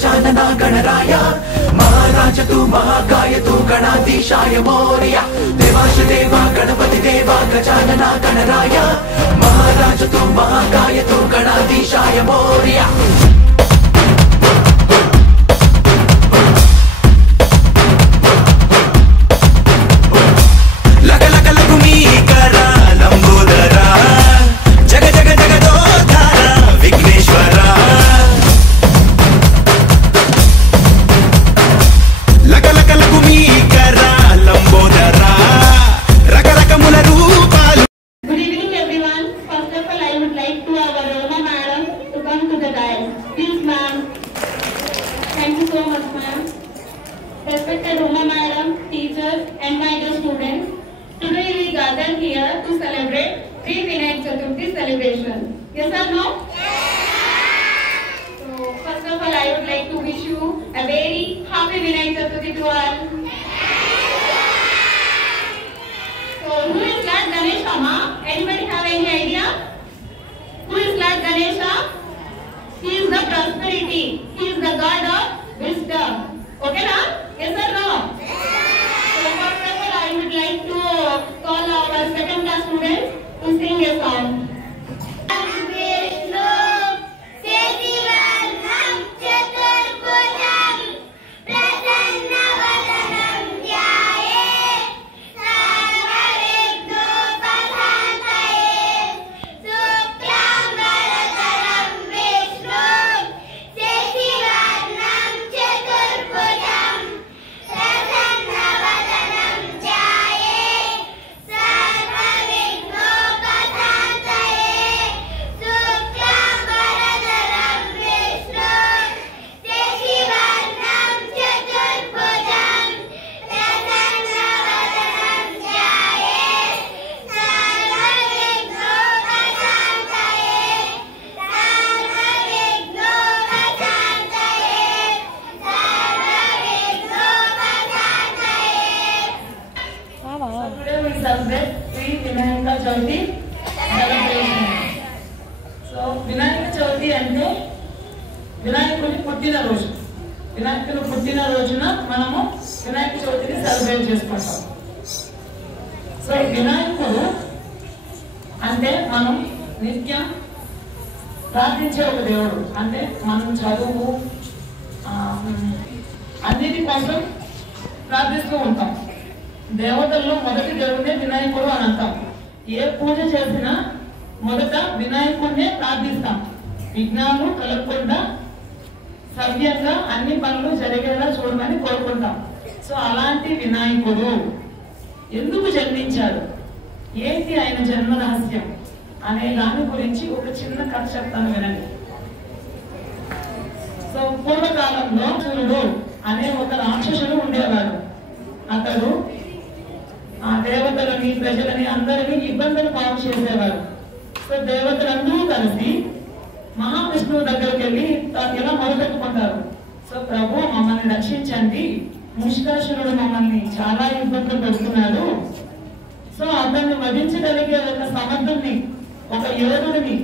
गजानना गणराय महाराज तू महाकाय तू गणाधीशाय मोरया देवाश देवा गणपति देवा गजानना गणराय महाराज तू महाकाय तू गणाधीशाय Morya Respected Uma Madam, teachers and my dear students, today we gather here to celebrate pre-Vinayak Chaturthi celebration. Yes or no? Yes! So first of all I would like to wish you a very happy Vinayak Chaturthi to all. So who is Lord Ganesha ma? Anybody have any idea? Who is Lord Ganesha? He is the prosperity. He is the God of wisdom. Okay na? Yes or no? Yes. So first of all, I would like to call our second class students to sing a song. Celebrate pre-Vinayaka Chavithi celebration. So Vinayaka Chavithi ante Vinayakudi puttina roju. Vinayakudi puttina rojuna manamu Vinayaka Chavithini celebrate chestuntam. So Vinayakudu ante manam nityam ప్రార్థించే ఒక దేవుడు. అంటే మనం చదువు అన్నిటి కోసం ప్రార్థిస్తూ ఉంటాం. దేవతల్లో మొదటి దేవుడే వినాయకుడు అని అంటాం. ఏ పూజ చేసినా మొదట వినాయకుడినే ప్రార్థిస్తాం. విఘ్నాలు కలగకుండా సవ్యంగా అన్ని పనులు జరిగేలా చూడమని కోరుకుంటాం. సో అలాంటి వినాయకుడు ఎందుకు జన్మించాడు, ఏంటి ఆయన జన్మ రహస్యం అనే దాని గురించి ఒక చిన్న కథ చెప్తాను వినండి. సో పూర్వకాలంలో సూర్యుడు అనే ఒక రాక్షసుడు ఉండేవాడు. అతడు ఆ దేవతలని ప్రజలని అందరినీ ఇబ్బందులు పాలు చేసేవారు. సో దేవతలందరూ కలిసి మహావిష్ణువు దగ్గరికి వెళ్ళి ఇలా మొదలుపెట్టుకుంటారు. సో ప్రభు మమ్మల్ని రక్షించండి, ముష్కాసురుడు మమ్మల్ని చాలా ఇబ్బందులు పెడుతున్నాడు. సో అతన్ని వధించగలిగే ఒక సమర్థుడిని, ఒక యోధుడిని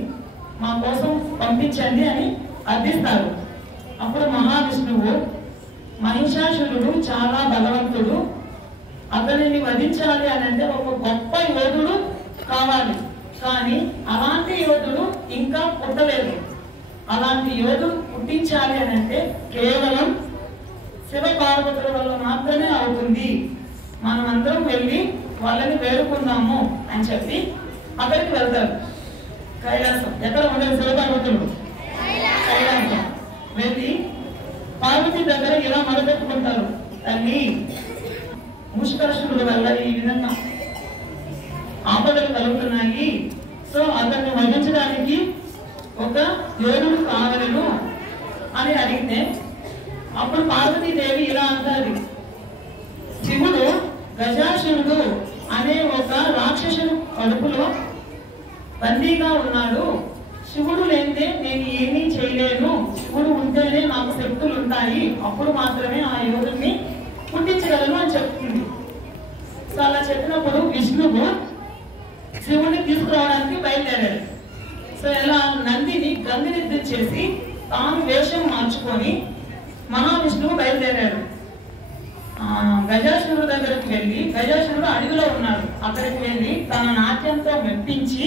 మా కోసం పంపించండి అని అర్థిస్తారు. అప్పుడు మహావిష్ణువు మహిషాసురుడు చాలా బలవంతుడు, అతనిని వధించాలి అని అంటే ఒక గొప్ప యోధుడు కావాలి, కానీ అలాంటి యోధుడు ఇంకా పుట్టలేదు. అలాంటి యోధుడు పుట్టించాలి అని అంటే కేవలం శివ పార్వతుల వల్ల మాత్రమే అవుతుంది. మనం అందరం వెళ్ళి వాళ్ళని వేడుకుందాము అని చెప్పి అక్కడికి వెళ్తారు. కైలాసం ఎక్కడ ఉండదు, శివ పార్వతులు కైలాసం వెళ్ళి పార్వతి దగ్గర ఇలా మొదలుపెట్టుకుంటారు, తల్లి ముష్కరుషుల వల్ల ఈ విధంగా ఆపదలు కలుగుతున్నాయి. సో అతన్ని వధించడానికి ఒక యోధుడు కావాలను అని అడిగితే అప్పుడు పార్వతీదేవి ఇలా అంటారు, శివుడు గజాసురుడు అనే ఒక రాక్షసుడు కడుపులో బందీగా ఉన్నాడు. శివుడు లేనిదే నేను ఏమీ చేయలేను, శివుడు ఉంటేనే నాకు శక్తులు ఉంటాయి, అప్పుడు మాత్రమే ఆ యోధుడిని పుట్టించగలను అని చెప్తుంది. సో అలా చెప్పినప్పుడు విష్ణువు శివుడిని తీసుకురావడానికి బయలుదేరాడు. సో ఇలా నందిని గంగిరెద్దు చేసి తాను వేషం మార్చుకొని మహావిష్ణువు బయలుదేరాడు. గజాసురుడు దగ్గరికి వెళ్ళి, గజాసురుడు అడవిలో ఉన్నాడు, అక్కడికి వెళ్ళి తన నాట్యంతో మెప్పించి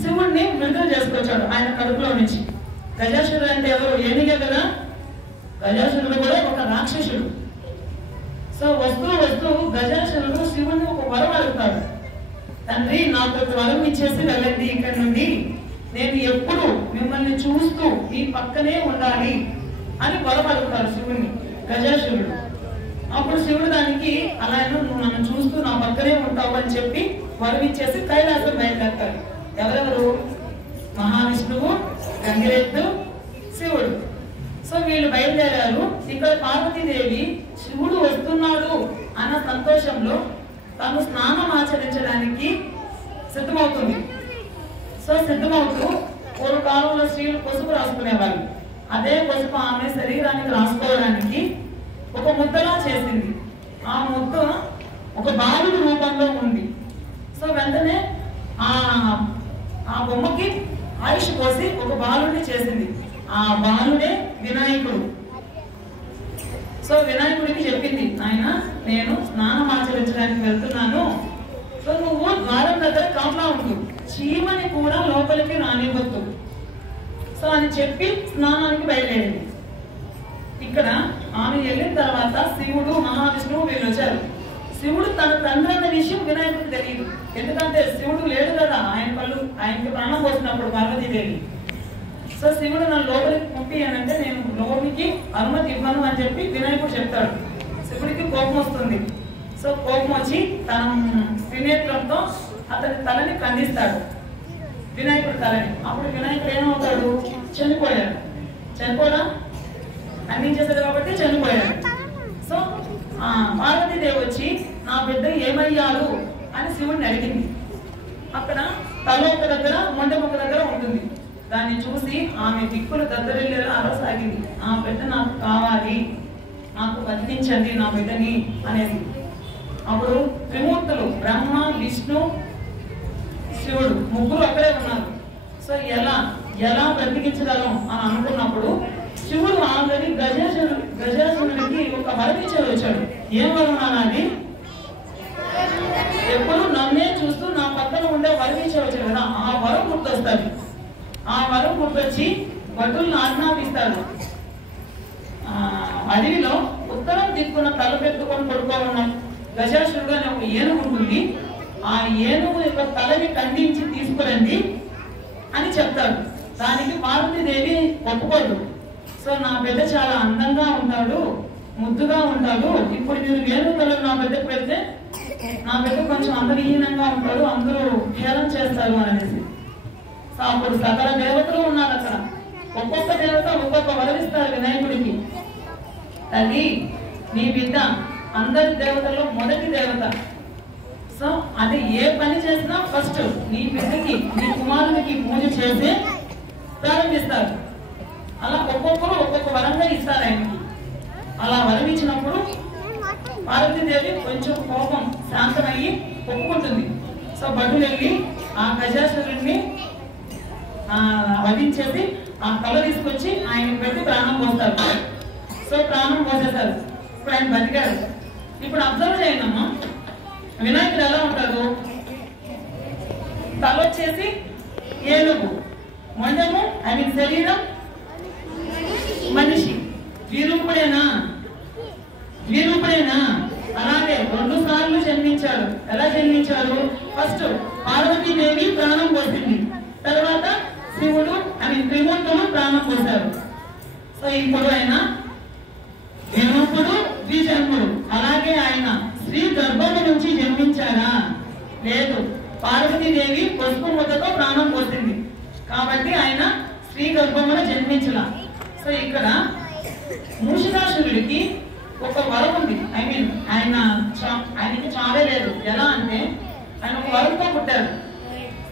శివుడిని విడుదల చేసుకొచ్చాడు ఆయన కడుపులో నుంచి. గజాసురుడు అంటే ఎవరు? ఏనుగే కదా. గజాసురుడు కూడా ఒక రాక్షసుడు. సో వస్తూ గజాసురుడు శివుడిని ఒక వరం అడుగుతాడు. తండ్రి, నాకు ఒక వరం ఇచ్చేసి వెళ్ళండి ఇక్కడ నుండి, నేను ఎప్పుడు మిమ్మల్ని చూస్తూ మీ పక్కనే ఉండాలి అని వరం అడుగుతాడు శివుడిని గజాసురుడు. అప్పుడు శివుడు దానికి అలా నువ్వు నన్ను చూస్తూ నా పక్కనే ఉంటావు అని చెప్పి వరం ఇచ్చేసి కైలాసం బయలుదేరుతాడు. ఎవరెవరు? మహావిష్ణువు, గంగిరెద్దు, శివుడు. సో వీళ్ళు బయలుదేరారు. ఇక్కడ పార్వతీదేవి శివుడు వస్తున్నాడు అన్న సంతోషంలో తాను స్నానం ఆచరించడానికి సిద్ధమవుతుంది. సో సిద్ధమవుతూ పూర్వకాలంలో స్త్రీలు పసుపు రాసుకునేవాళ్ళు. అదే పసుపు ఆమె శరీరానికి రాసుకోవడానికి ఒక ముద్దలా చేసింది. ఆ ముద్ద ఒక బాలుడి రూపంలో ఉంది. సో వెంటనే ఆ బొమ్మకి ఆయుష్ పోసి ఒక బాలుడిని చేసింది. ఆ బాలుడే వినాయకుడు. సో వినాయకుడికి చెప్పింది, ఆయన నేను స్నానం ఆచరించడానికి వెళ్తున్నాను, సో నువ్వు ద్వారం దగ్గర కాపలా ఉండు, చీమని కూడా లోపలికి రానివ్వద్దు సో అని చెప్పి స్నానానికి బయలుదేరింది. ఇక్కడ ఆమె వెళ్ళిన తర్వాత శివుడు, మహావిష్ణువు వీళ్ళు వచ్చారు. శివుడు తన తండ్రి అన్న విషయం వినాయకుడికి తెలియదు. ఎందుకంటే శివుడు లేడు కదా, ఆయనకి ప్రాణం పోసినప్పుడు పార్వతీదేవి. సో శివుడు నన్ను లోపలికి పంపియానంటే నేను లోపలికి అనుమతి ఇవ్వను అని చెప్పి వినాయకుడు చెప్తాడు. శివుడికి కోపం వస్తుంది. సో కోపం వచ్చి తన త్రినేత్రంతో అతని తలని ఖండిస్తాడు, వినాయకుడి తలని. అప్పుడు వినాయకుడు ఏమవుతాడు? చనిపోయాడు. చనిపోడా? ఖండించేశాడు కాబట్టి చనిపోయాడు. సో పార్వతీదేవి వచ్చి నా బిడ్డ ఏమయ్యాడు అని శివుడిని అడిగింది. అక్కడ తల ఒక దగ్గర, మొండెం ఒక దగ్గర ఉంటుంది. దాన్ని చూసి ఆమె దిక్కులు దద్దరిల్లేలా అరవసాగింది. ఆ బిడ్డ నాకు కావాలి, నాకు బతికించండి నా బిడ్డని అనేది. అప్పుడు త్రిమూర్తులు బ్రహ్మ, విష్ణు, శివుడు ముగ్గురు అక్కడే ఉన్నారు. సో ఎలా బ్రతికించగలం అని అనుకున్నప్పుడు శివుడు ఆల్రెడీ గజాసురుడికి ఒక వరం ఇచ్చేది వచ్చాడు. ఏం వరం అన్నది? ఎప్పుడు నన్నే చూస్తూ నా పక్కన ఉండే వరం ఇచ్చేది వచ్చాడు కదా, ఆ వరం గుర్తొస్తుంది. ఆ వరం గుర్తొచ్చి భటులను ఆజ్ఞాపిస్తాడు. అడవిలో ఉత్తరం దిక్కున తలపెట్టుకొని పడుకోనున్న గజాసురుడు అనే ఒక ఏనుగు ఉంటుంది. ఆ ఏనుగు యొక్క తలని ఖండించి తీసుకురండి అని చెప్తాడు. దానికి పార్వతీదేవి ఒప్పుకోదు. సో నా బిడ్డ చాలా అందంగా ఉంటాడు, ముద్దుగా ఉంటాడు, ఇప్పుడు మీరు ఏనుగు తలను నా బిడ్డకు పెడితే నా బిడ్డ కొంచెం అందవిహీనంగా ఉంటాడు, అందరూ హేళన చేస్తారు అనేసి. సో అప్పుడు సకల దేవతలు ఉన్నారు అక్కడ. ఒక్కొక్క దేవత ఒక్కొక్క వరమిస్తారు వినాయకుడికి. తల్లి, నీ బిడ్డ అందరి దేవతల్లో మొదటి దేవత. సో అది ఏ పని చేసినా ఫస్ట్ నీ బిడ్డకి, నీ కుమారునికి పూజ చేసి ప్రారంభిస్తారు. అలా ఒక్కొక్కరు ఒక్కొక్క వరంగా ఇస్తారు ఆయనకి. అలా వరం ఇచ్చినప్పుడు పార్వతీదేవి కొంచెం కోపం శాంతమయ్యి ఒప్పుకుంటుంది. సో భటులు వెళ్ళి ఆ గజాసురుడిని వధించేసి ఆ తల తీసుకొచ్చి ఆయనకి పెట్టి ప్రాణం పోస్తారు. సో ప్రాణం పోసేస్తారు. ఇప్పుడు ఆయన బతికాడు. ఇప్పుడు అబ్జర్వ్ చేయండి అమ్మా, వినాయకుడు ఎలా ఉంటాడు? తల వచ్చేసి ఏనుగు, మొండము శరీరం మనిషి. ద్విరూపుడేనా? అలాగే 2 సార్లు జన్మించాడు. ఎలా జన్మించాడు? ఫస్ట్ పార్వతీదేవి ప్రాణం పోసింది, తర్వాత శివుడు త్రిమూర్తులు ప్రాణం పోశారు. సో ఇప్పుడు ఆయన ద్విరూపుడు, ద్విజన్ముడు. అలాగే ఆయన స్త్రీ గర్భం నుంచి జన్మించాడా? లేదు. పార్వతీదేవి పసుపు ముద్దతో ప్రాణం పోసింది కాబట్టి ఆయన స్త్రీ గర్భమున జన్మించలా. సో ఇక్కడ మూషికాసురుడికి ఒక వరం ఉంది. ఆయనకి చావే లేదు. ఎలా అంటే ఆయన ఒక వరంతో పుట్టారు.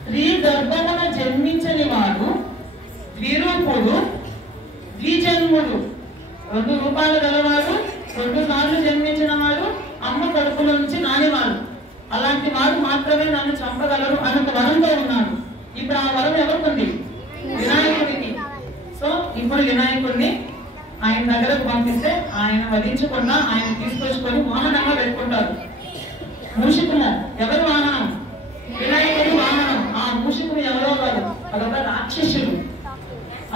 స్త్రీ గర్భమున జన్మించని వాడు ద్విరూపుడు, ద్విజన్ముడు. 2 రూపాయలు గలవాడు, 2 సార్లు జన్మించిన వాడు, అమ్మ కడుపులో నుంచి నానివాడు. అలాంటి వాడు మాత్రమే నన్ను చంపగలరు అని ఒక వరంతో ఉన్నాడు. ఇప్పుడు ఆ వరం ఎవరికి? వినాయకుడికి. సో ఇప్పుడు వినాయకుడిని ఆయన దగ్గరకు పంపిస్తే ఆయన వధించకుండా ఆయన తీసుకొచ్చుకొని వాహనంగా పెట్టుకుంటారు. మూషికులు ఎవరు వాహనం? వినాయకుడు వాహనం. ఆ మూషికుడు ఎవరో కాదు, అదొక రాక్షసుడు.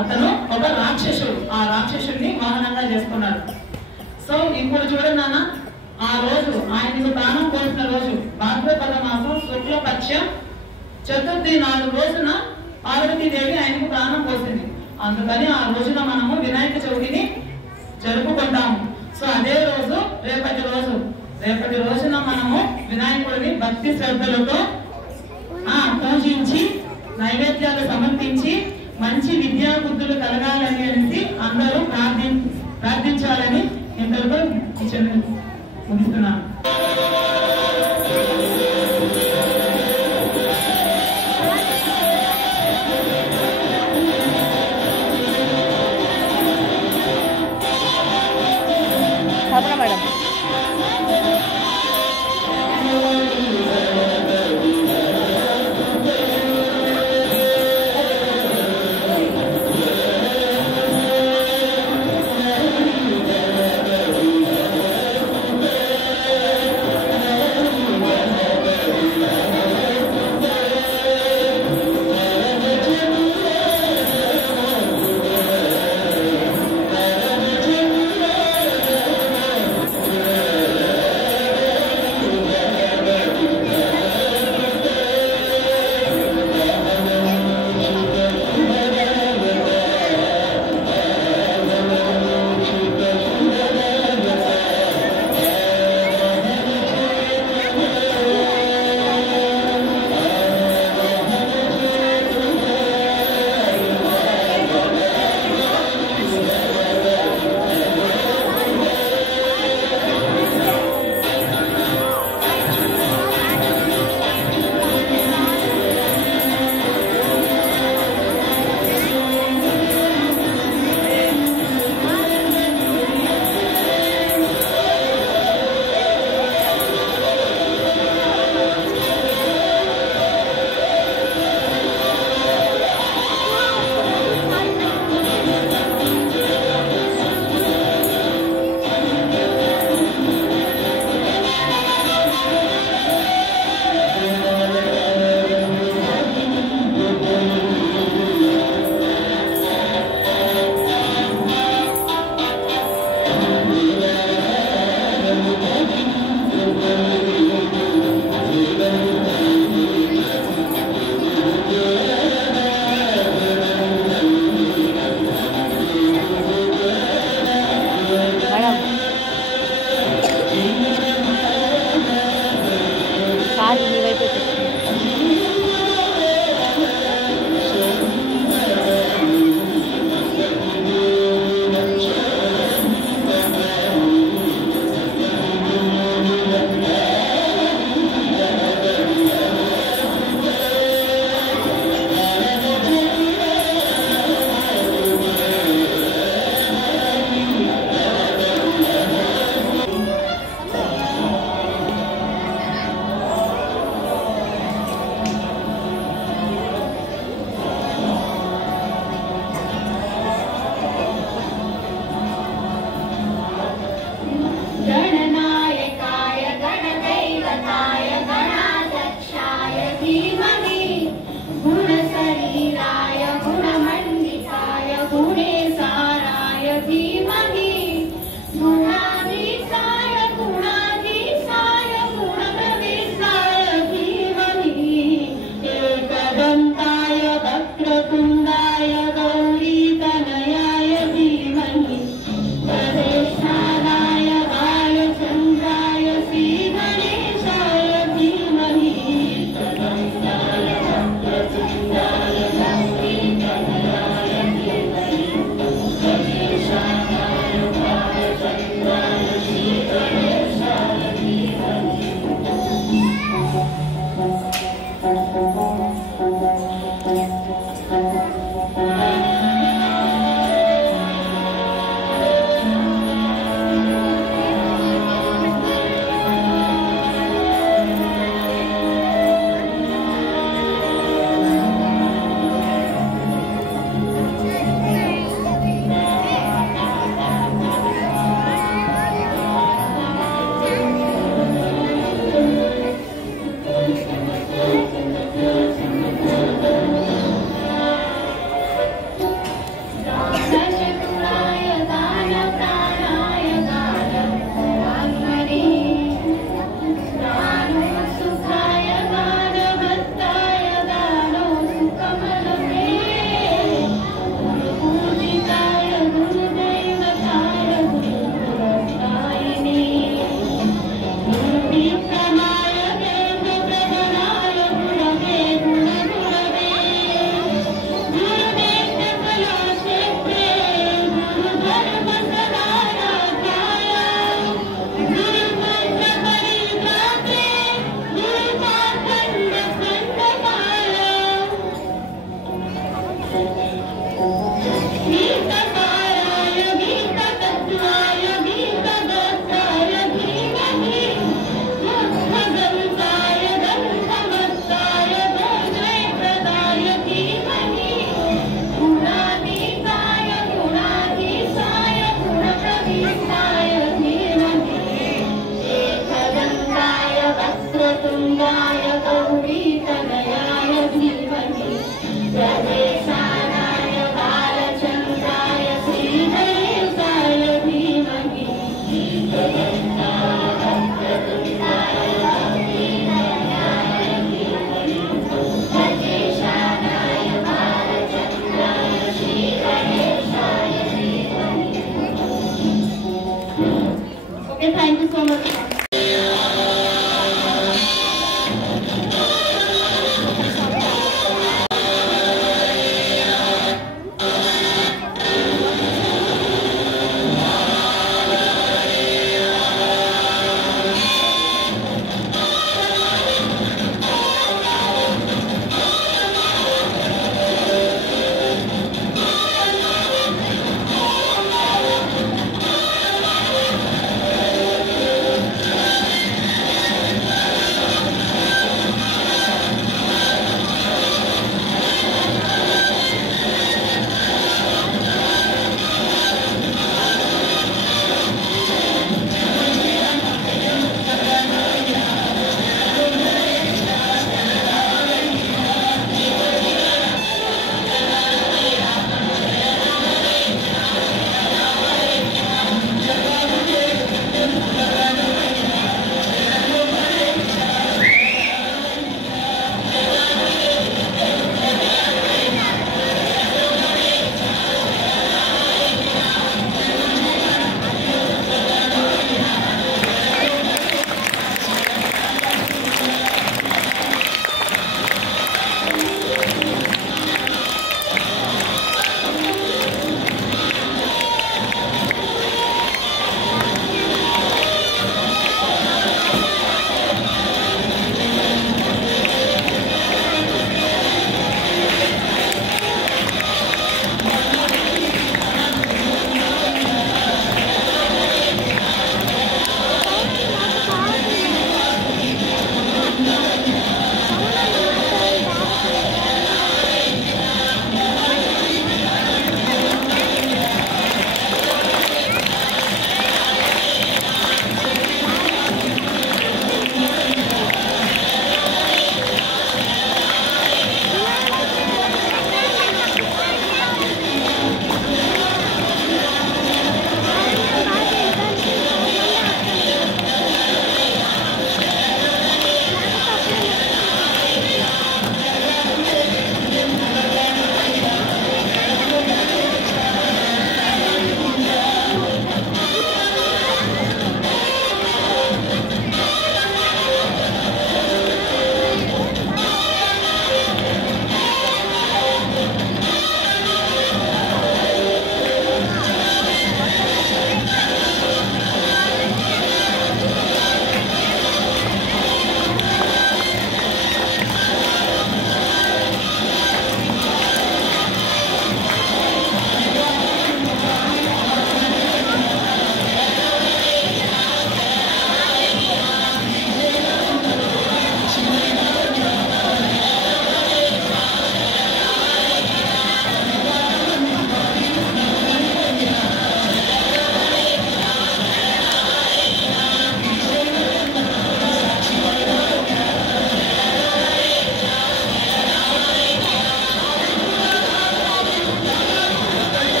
అతను ఒక రాక్షసుడు. ఆ రాక్షసుడిని వాహనంగా చేసుకున్నాడు. సో ఇప్పుడు చూడండి నాన్న, ఆ రోజు ఆయనకు ప్రాణం పోసిన రోజు భాద్రపద మాసం శుక్లపక్షం చతుర్థి నాడు రోజున పార్వతీదేవి ఆయనకు ప్రాణం పోసింది. అందుకని ఆ రోజున మనము వినాయక చవితిని జరుపుకుంటాము. సో అదే రోజు రేపటి రోజున మనము వినాయకుడిని భక్తి శ్రద్ధలతో పూజించి నైవేద్యాలు సమర్పించి మంచి విద్యా బుద్ధులు కలగాలని అనేసి అందరూ ప్రార్థించాలని ఇంతలో ముగిస్తున్నాను.